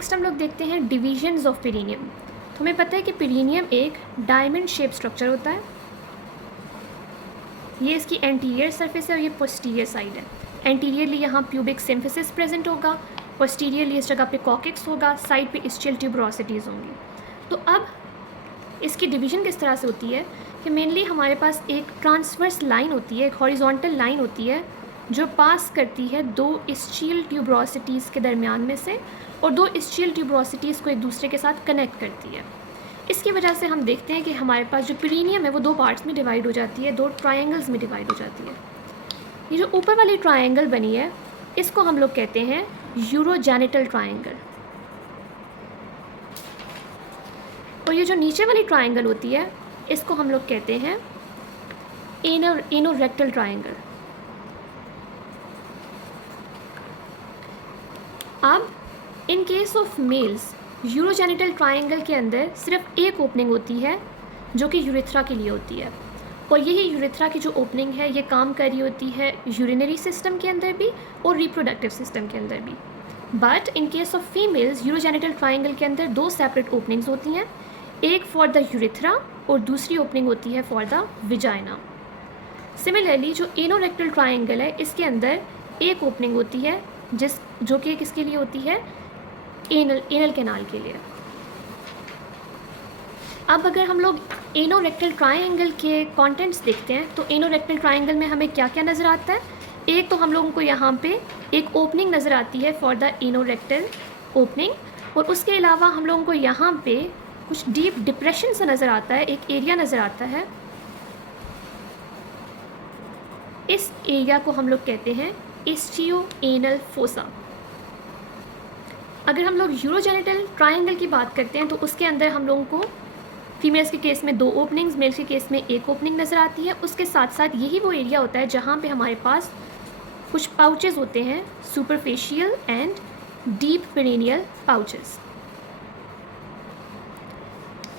Next हम लोग देखते हैं डिविजन्स ऑफ पेरिनियम। तो हमें पता है कि पेरिनियम एक डायमंड शेप स्ट्रक्चर होता है। ये इसकी एंटीरियर सरफेस है और ये पोस्टीरियर साइड है। एंटीरियरली यहाँ प्यूबिक सिम्फिसिस प्रेजेंट होगा, पोस्टीरियरली इस जगह पे कॉकेक्स होगा, साइड पे इस्चियल ट्यूबरोसिटीज़ होंगी। तो अब इसकी डिवीज़न किस तरह से होती है कि मेनली हमारे पास एक ट्रांसवर्स लाइन होती है, एक हॉरिजॉन्टल लाइन होती है जो पास करती है दो इस्चियल ट्यूबरोसिटीज़ के दरमियान में से, और दो इस्चियल ट्यूबरोसिटीज़ को एक दूसरे के साथ कनेक्ट करती है। इसकी वजह से हम देखते हैं कि हमारे पास जो पेरिनियम है वो दो पार्ट्स में डिवाइड हो जाती है, दो ट्रायंगल्स में डिवाइड हो जाती है। ये जो ऊपर वाली ट्रायंगल बनी है इसको हम लोग कहते हैं यूरोजेनिटल ट्रायंगल, और ये जो नीचे वाली ट्रायंगल होती है इसको हम लोग कहते हैं एनोरेक्टल ट्रायंगल। अब in case of males urogenital triangle के अंदर सिर्फ एक ओपनिंग होती है जो कि यूरेथ्रा के लिए होती है, और यही यूरेथ्रा की जो ओपनिंग है ये काम कर रही होती है यूरिनरी सिस्टम के अंदर भी और रिप्रोडक्टिव सिस्टम के अंदर भी। But in case of females urogenital triangle के अंदर दो सेपरेट ओपनिंग्स होती हैं, एक फॉर द यूरेथ्रा और दूसरी ओपनिंग होती है फॉर द विजाइना। सिमिलरली जो एनोरेक्टल ट्रायंगल है इसके अंदर एक ओपनिंग होती है जो कि किसके लिए होती है, एनल कैनाल के लिए। अब अगर हम लोग एनोरेक्टल ट्रायंगल के कंटेंट्स देखते हैं तो एनोरेक्टल ट्रायंगल में हमें क्या क्या नज़र आता है। एक तो हम लोगों को यहाँ पे एक ओपनिंग नज़र आती है फॉर द एनोरेक्टल ओपनिंग, और उसके अलावा हम लोगों को यहाँ पे कुछ डीप डिप्रेशन सा नज़र आता है, एक एरिया नज़र आता है। इस एरिया को हम लोग कहते हैं इस्चियो एनल फोसा। अगर हम लोग यूरोजेनिटल ट्रायंगल की बात करते हैं तो उसके अंदर हम लोगों को फीमेल्स के केस में दो ओपनिंग्स, मेल्स के केस में एक ओपनिंग नज़र आती है। उसके साथ साथ यही वो एरिया होता है जहाँ पे हमारे पास कुछ पाउचेस होते हैं, सुपरफेशियल एंड डीप पेरिनियल पाउचेस।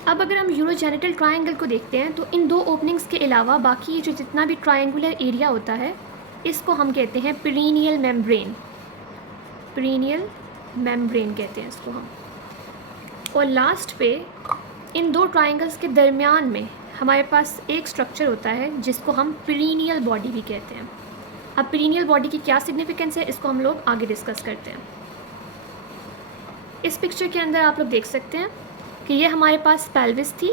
अब अगर हम यूरोजेनिटल ट्रायंगल को देखते हैं तो इन दो ओपनिंग्स के अलावा बाकी जो जितना भी ट्रायंगुलर एरिया होता है इसको हम कहते हैं पेरिनियल मेम्ब्रेन। पेरिनियल मेम्ब्रेन कहते हैं इसको हम। और लास्ट पे इन दो ट्रायंगल्स के दरमियान में हमारे पास एक स्ट्रक्चर होता है जिसको हम पेरिनियल बॉडी भी कहते हैं। अब पेरिनियल बॉडी की क्या सिग्निफिकेंस है इसको हम लोग आगे डिस्कस करते हैं। इस पिक्चर के अंदर आप लोग देख सकते हैं कि ये हमारे पास पेल्विस थी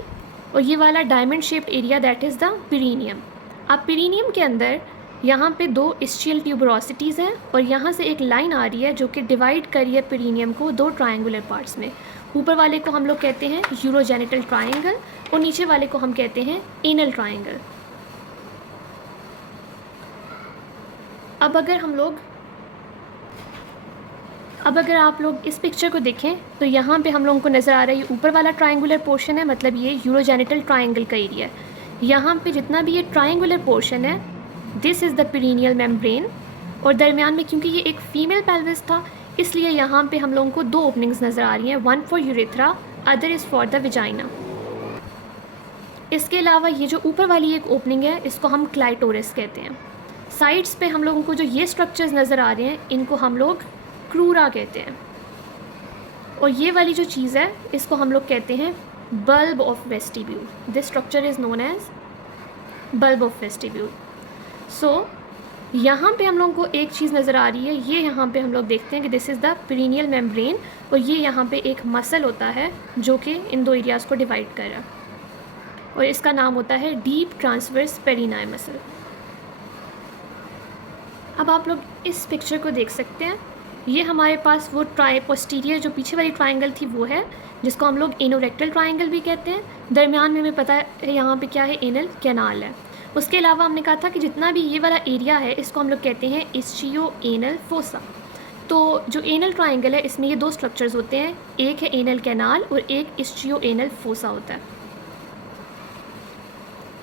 और ये वाला diamond shaped area that is the perineum. अब पेरिनियम के अंदर यहाँ पे दो इस्चियल ट्यूबरोसिटीज़ हैं और यहाँ से एक लाइन आ रही है जो कि डिवाइड कर रही है पेरिनियम को दो ट्रायंगुलर पार्ट्स में। ऊपर वाले को हम लोग कहते हैं यूरोजेनिटल ट्रायंगल और नीचे वाले को हम कहते हैं एनल ट्रायंगल। अब अगर आप लोग इस पिक्चर को देखें तो यहाँ पे हम लोगों को नज़र आ रहा है ये ऊपर वाला ट्रायंगुलर पोर्शन है, मतलब ये यूरोजेनिटल ट्रायंगल का एरिया है। यहाँ पे जितना भी ये ट्रायंगुलर पोर्शन है this is the perineal membrane, और दरमियान में क्योंकि ये एक फीमेल पेल्विस था इसलिए यहाँ पे हम लोगों को दो ओपनिंग्स नज़र आ रही हैं, one for urethra other is for the vagina. इसके अलावा ये जो ऊपर वाली एक ओपनिंग है इसको हम क्लाइटोरिस कहते हैं। साइड्स पे हम लोगों को जो ये स्ट्रक्चर्स नज़र आ रहे हैं इनको हम लोग क्रूरा कहते हैं, और ये वाली जो चीज़ है इसको हम लोग कहते हैं bulb of vestibule. This structure is known as bulb of vestibule. So यहाँ पे हम लोगों को एक चीज़ नज़र आ रही है, ये यहाँ पे हम लोग देखते हैं कि this is the perineal membrane, और ये यहाँ पे एक मसल होता है जो कि इन दो एरियाज़ को डिवाइड कर रहा है, और इसका नाम होता है डीप ट्रांसवर्स पेरिनाई मसल। अब आप लोग इस पिक्चर को देख सकते हैं, ये हमारे पास वो पोस्टीरियर जो पीछे वाली ट्रायंगल थी वो है जिसको हम लोग एनोरेक्टल ट्रायंगल भी कहते हैं। दरमियान में हमें पता है यहाँ पे क्या है, एनल कैनाल है। उसके अलावा हमने कहा था कि जितना भी ये वाला एरिया है इसको हम लोग कहते हैं इस्चियो एनल फोसा। तो जो एनल ट्रायंगल है इसमें ये दो स्ट्रक्चर्स होते हैं, एक है एनल कैनाल और एक इस्चियो एनल फोसा होता है।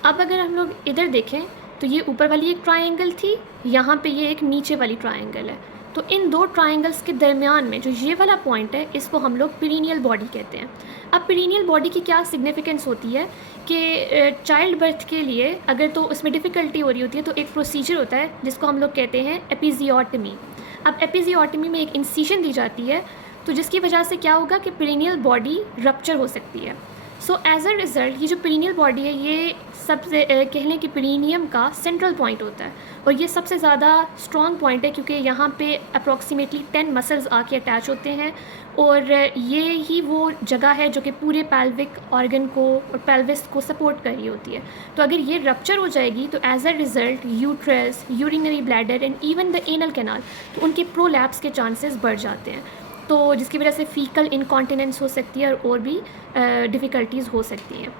अब अगर हम लोग इधर देखें तो ये ऊपर वाली एक ट्रायंगल थी, यहाँ पे ये एक नीचे वाली ट्रायंगल है। तो इन दो ट्रायंगल्स के दरमियान में जो ये वाला पॉइंट है इसको हम लोग पेरिनियल बॉडी कहते हैं। अब पेरिनियल बॉडी की क्या सिग्निफिकेंस होती है कि चाइल्ड बर्थ के लिए अगर तो उसमें डिफ़िकल्टी हो रही होती है तो एक प्रोसीजर होता है जिसको हम लोग कहते हैं एपिजियोटमी। अब एपिजियोटमी में एक इंसिजन दी जाती है तो जिसकी वजह से क्या होगा कि पेरिनियल बॉडी रप्चर हो सकती है। सो एज अ रिज़ल्ट ये जो पेरिनियल बॉडी है ये सबसे कह लें कि पेरिनियम का सेंट्रल पॉइंट होता है और ये सबसे ज़्यादा स्ट्रॉन्ग पॉइंट है क्योंकि यहाँ पे अप्रॉक्सीमेटली 10 मसल्स आके अटैच होते हैं और ये ही वो जगह है जो कि पूरे पेल्विक ऑर्गन को और पेल्विस को सपोर्ट कर रही होती है। तो अगर ये रप्चर हो जाएगी तो as a result uterus, urinary bladder and even the anal canal, तो उनके प्रोलैप्स के चांसेस बढ़ जाते हैं, तो जिसकी वजह से फीकल इनकॉन्टिनेंस हो सकती है और भी डिफ़िकल्टीज़ हो सकती हैं।